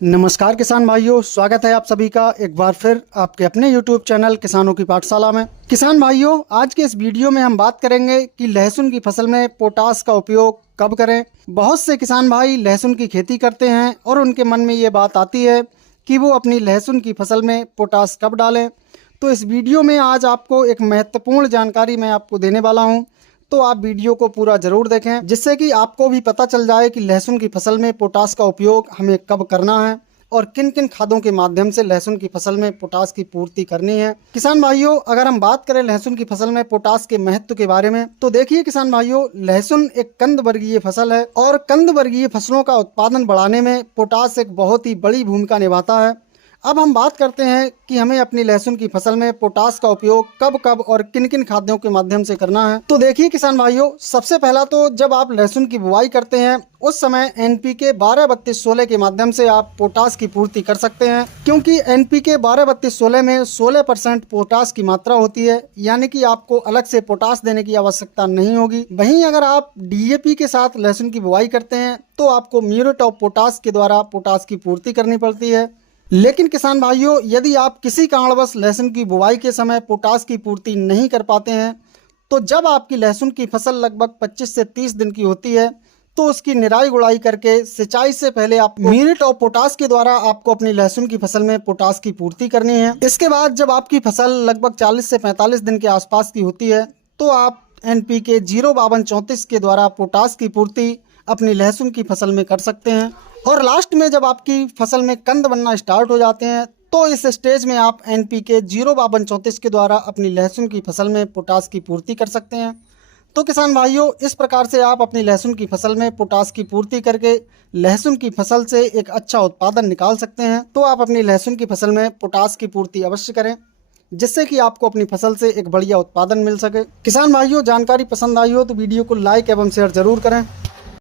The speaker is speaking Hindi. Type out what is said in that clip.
नमस्कार किसान भाइयों, स्वागत है आप सभी का एक बार फिर आपके अपने YouTube चैनल किसानों की पाठशाला में। किसान भाइयों, आज के इस वीडियो में हम बात करेंगे कि लहसुन की फसल में पोटास का उपयोग कब करें। बहुत से किसान भाई लहसुन की खेती करते हैं और उनके मन में ये बात आती है कि वो अपनी लहसुन की फसल में पोटास कब डालें। तो इस वीडियो में आज आपको एक महत्वपूर्ण जानकारी मैं आपको देने वाला हूँ, तो आप वीडियो को पूरा जरूर देखें, जिससे कि आपको भी पता चल जाए कि लहसुन की फसल में पोटास का उपयोग हमें कब करना है और किन किन खादों के माध्यम से लहसुन की फसल में पोटास की पूर्ति करनी है। किसान भाइयों, अगर हम बात करें लहसुन की फसल में पोटास के महत्व के बारे में, तो देखिए किसान भाइयों, लहसुन एक कंद वर्गीय फसल है और कंद वर्गीय फसलों का उत्पादन बढ़ाने में पोटास एक बहुत ही बड़ी भूमिका निभाता है। अब हम बात करते हैं कि हमें अपनी लहसुन की फसल में पोटास का उपयोग कब कब और किन किन खाद्यों के माध्यम से करना है। तो देखिए किसान भाइयों, सबसे पहला तो जब आप लहसुन की बुआई करते हैं उस समय NPK 12-32-16 के माध्यम से आप पोटास की पूर्ति कर सकते हैं, क्योंकि NPK 12-32-16 में 16% पोटास की मात्रा होती है, यानी कि आपको अलग से पोटास देने की आवश्यकता नहीं होगी। वहीं अगर आप DAP के साथ लहसुन की बुआई करते हैं तो आपको म्यूरेट ऑफ पोटास के द्वारा पोटास की पूर्ति करनी पड़ती है। लेकिन किसान भाइयों, यदि आप किसी कारणवश लहसुन की बुवाई के समय पोटास की पूर्ति नहीं कर पाते हैं, तो जब आपकी लहसुन की फसल लगभग 25 से 30 दिन की होती है तो उसकी निराई गुड़ाई करके सिंचाई से पहले आप म्यूरेट ऑफ पोटास के द्वारा आपको अपनी लहसुन की फसल में पोटास की पूर्ति करनी है। इसके बाद जब आपकी फसल लगभग 40 से 45 दिन के आसपास की होती है तो आप NPK 05234 के द्वारा पोटास की पूर्ति अपनी लहसुन की फसल में कर सकते हैं। और लास्ट में जब आपकी फसल में कंद बनना स्टार्ट हो जाते हैं तो इस स्टेज में आप NPK 05234 के द्वारा अपनी लहसुन की फसल में पोटास की पूर्ति कर सकते हैं। तो किसान भाइयों, इस प्रकार से आप अपनी लहसुन की फसल में पोटास की पूर्ति करके लहसुन की फसल से एक अच्छा उत्पादन निकाल सकते हैं। तो आप अपनी लहसुन की फसल में पोटास की पूर्ति अवश्य करें, जिससे कि आपको अपनी फसल से एक बढ़िया उत्पादन मिल सके। किसान भाइयों, जानकारी पसंद आई हो तो वीडियो को लाइक एवं शेयर जरूर करें।